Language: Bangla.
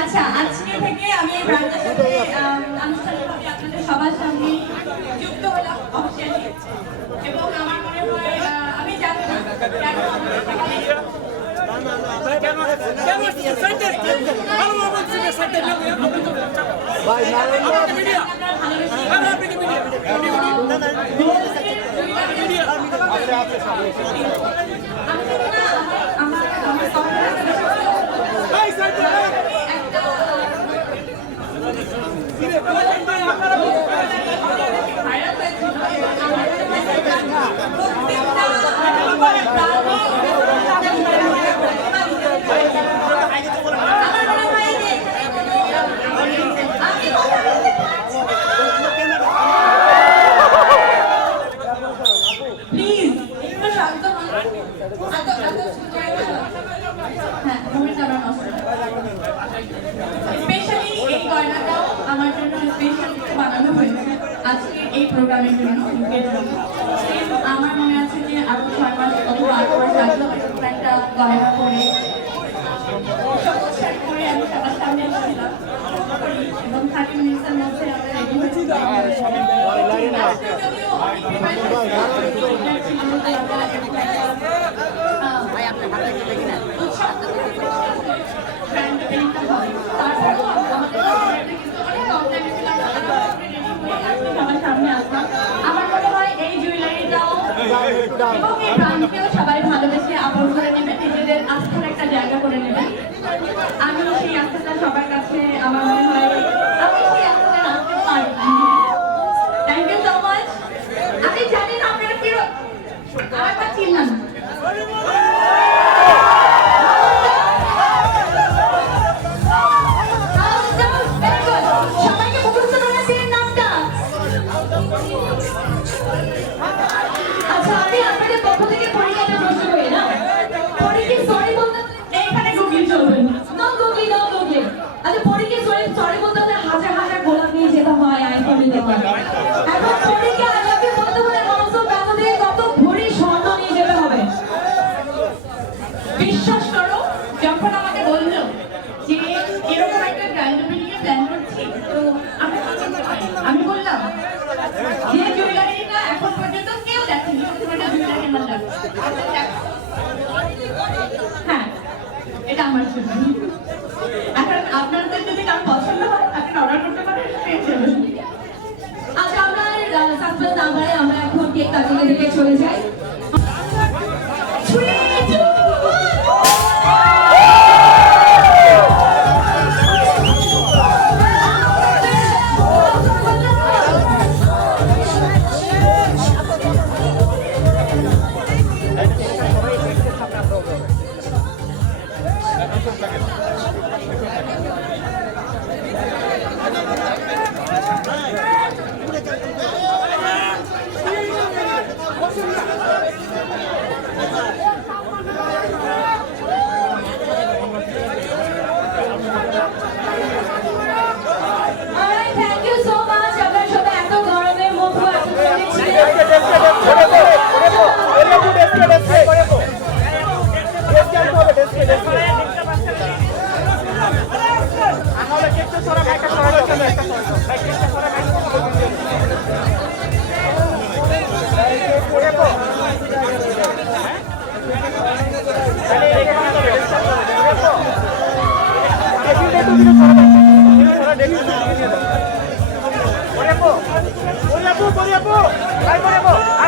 আচ্ছা, আজকে থেকে আমি এই ব্র্যান্ডের সাথে আনুষ্ঠানিকভাবে আপনাদের সবার সামনে যুক্ত হলাম অফিসিয়ালি, এবং আমার মনে হয় আমি জানি না আমার জন্য স্পেশাল বানানো হয়েছে আজকে এই প্রোগ্রামের জন্য। আমার মনে আছে যে আরো 6 মাস অথবা 8 মাস আগে একটা গয়না করে করে আমি সবার সামনে এসেছিলাম এবং 30 মিনিটের মধ্যে আমরা রেডি হয়েছিলাম। আমার মনে হয় এই জুয়েলারিটাও এবং এই ব্র্যান্ডকেও সবাই ভালোবেসে আপন করে নেবেন, নিজেদের আস্থার একটা জায়গা করে নেবেন। আমি সেই আস্থাটা সবার কাছে আমার মনে হয় আমি সেই আস্থাটা রাখতে পারি। Thank you so much. আমি জানি না আপনারা কি আরেকবার চিনলাম বিশ্বাস করো, যখন আমাকে বললো যে এরকম একটা গ্র্যান্ড ওপেনিং এর প্ল্যান করছি, তো আমি বললাম যে জুয়েলারিটা এখন পর্যন্ত কেউ দেখেনি, সবসময় জুয়েলারি আমার লাগবে। হ্যাঁ, এটা আমার জন্য। এখন আপনাদের যদি কারো পছন্দ হয় আপনি অর্ডার করতে পারেন। আচ্ছা, আমরা সাসপেন্স না বাড়াই, আমরা এখন কেক কাটিংয়ের দিকে চলে যাই। Por